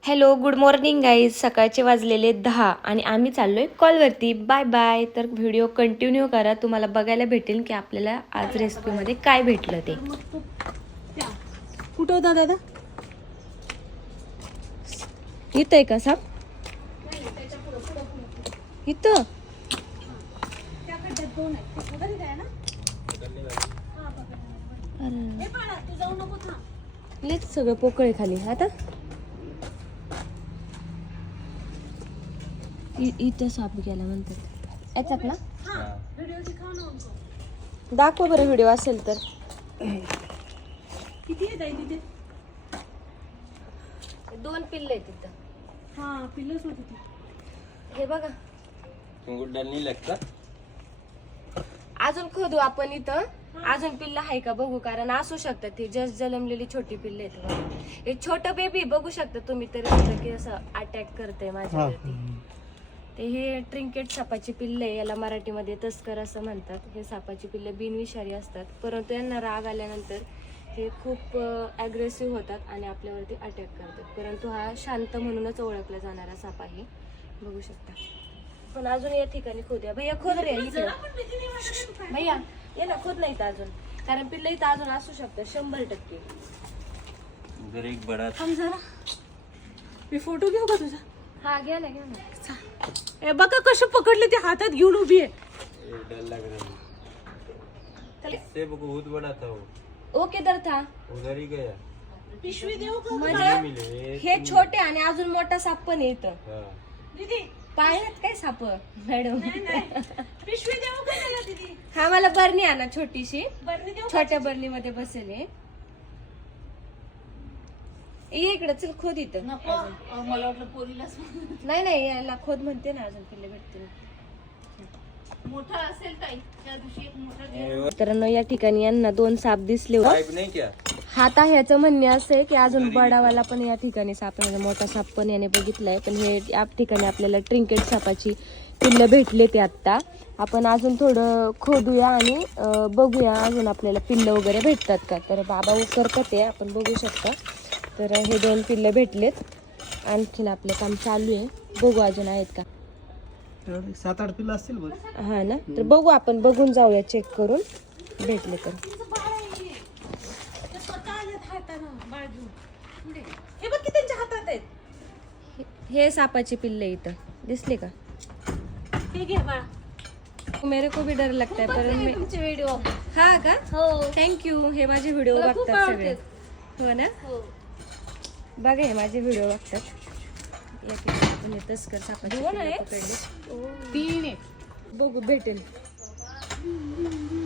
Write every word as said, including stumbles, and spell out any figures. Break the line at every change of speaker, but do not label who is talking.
Hello good morning guys. सकाळचे वाजलेले दहा आणि आम्ही चाललोय कॉलवरती. Bye bye. तर व्हिडिओ कंटिन्यू करा, तुम्हाला बघायला भेटेल की आपल्याला आज रेस्क्यूमध्ये काय भेटलं ते.
कुठं होता दादा?
इथं आहे का साप? इथं लेच सगळं पोकळे खाली. आता इ- इथं साप गेला म्हणतात. याच्यात ना दाखव बरं व्हिडिओ असेल तर.
किती येत आहे तिथे?
दोन पिल्ले आहेत तिथं.
हा पिल्लच होती ती.
हे बघा.
गुड्डा नाही लागता.
अजून खोदू आपण इथं. अजून पिल्ल आहे का बघू, कारण असू शकतात ती जस्ट जन्मलेली छोटी पिल्ले आहेत बघा. हे छोटं बेबी बघू शकता तुम्ही तरी सुद्धा की असं अटॅक करते माझ्यावरती. ते हे ट्रिंकेट सापाची पिल्ले आहे, याला मराठीमध्ये तस्कर असं म्हणतात. हे सापाची पिल्ले बिनविषारी असतात, परंतु यांना राग आल्यानंतर हे खूप ॲग्रेसिव्ह होतात आणि आपल्यावरती अटॅक करतात. परंतु हा शांत म्हणूनच ओळखला जाणारा साप आहे, बघू शकता. पण अजून या ठिकाणी खोद्या भैया, खोद रे इकडे भैया, ये ना खोद नाही तर अजून, कारण पिल्लं इथं अजून असू शकतं शंभर टक्के.
उधर एक बड़ा
थांब जरा, मी फोटो घेऊ का तुझा?
हा घ्या ना घ्या ना.
ए बघा कसे पकडले ते, हातात घेऊन उभी आहे.
डर लग रहा है. इससे बहुत बड़ा था वो.
ओके तर था
उधर ही गया.
पिशवी देऊ का?
म्हणजे
मिले
हे छोटे आणि अजून मोठा साप पण आहे इथं.
हाँ.
दीदी
पाळण्यात काय साप मॅडम?
पिशवी देऊ का त्याला दीदी?
हा मला बरणी आणा छोटीशी,
बरणी देऊ?
छोट्या बरणी मध्ये बसेल हे. ये इकडे चल, खोद इथं.
नको, मला वाटलं पोरीलाच.
नाही नाही याला खोद म्हणते ना, अजून पिल्ले भेटतील.
मोठा असेल ताई, त्या दिवशी एक मोठा
मित्रांनो या ठिकाणी यांना दोन साप दिसले.
पाइप नहीं क्या?
हात आहे याचं म्हणणे असं आहे की अजून बडावाला पण या ठिकाणी साप आहे, मोठा साप पण याने बघितलाय. पण हे या ठिकाणी आपल्याला ट्रिंकेट सापाची पिल्लं भेटले ते आत्ता. आपण अजून थोडं खोदूया आणि अं, बघूया अजून आपल्याला पिल्लं वगैरे भेटतात का. तर बाबा करतात ते, आपण बघू शकता. तर हे दोन पिल्लं भेटलेत, आणखीन आपलं काम चालू आहे. बघू अजून आहेत का.
सात आठ पिल्ला असतील बस.
हा ना, तर बघू आपण, बघून जाऊया चेक करून भेटले तर.
हे बघ की त्यांच्या हातात आहेत.
हे सापाची पिल्ले इथं दिसले का?
हे घे बाळा.
मेरे को भी डर लगता है पर मी
तुमचे व्हिडिओ.
हा का?
हो.
थँक्यू. हे माझे व्हिडिओ
मला खूप
बघतात सगळे.
आवडतात.
हो ना,
हो.
बघा हे माझे व्हिडिओ बघतात. या ठिकाणी आपण हे तस्कर सापाची
दोन
पिल्लं
आहेत?
पकडले.
तीन आहे.
बघू भेटेल.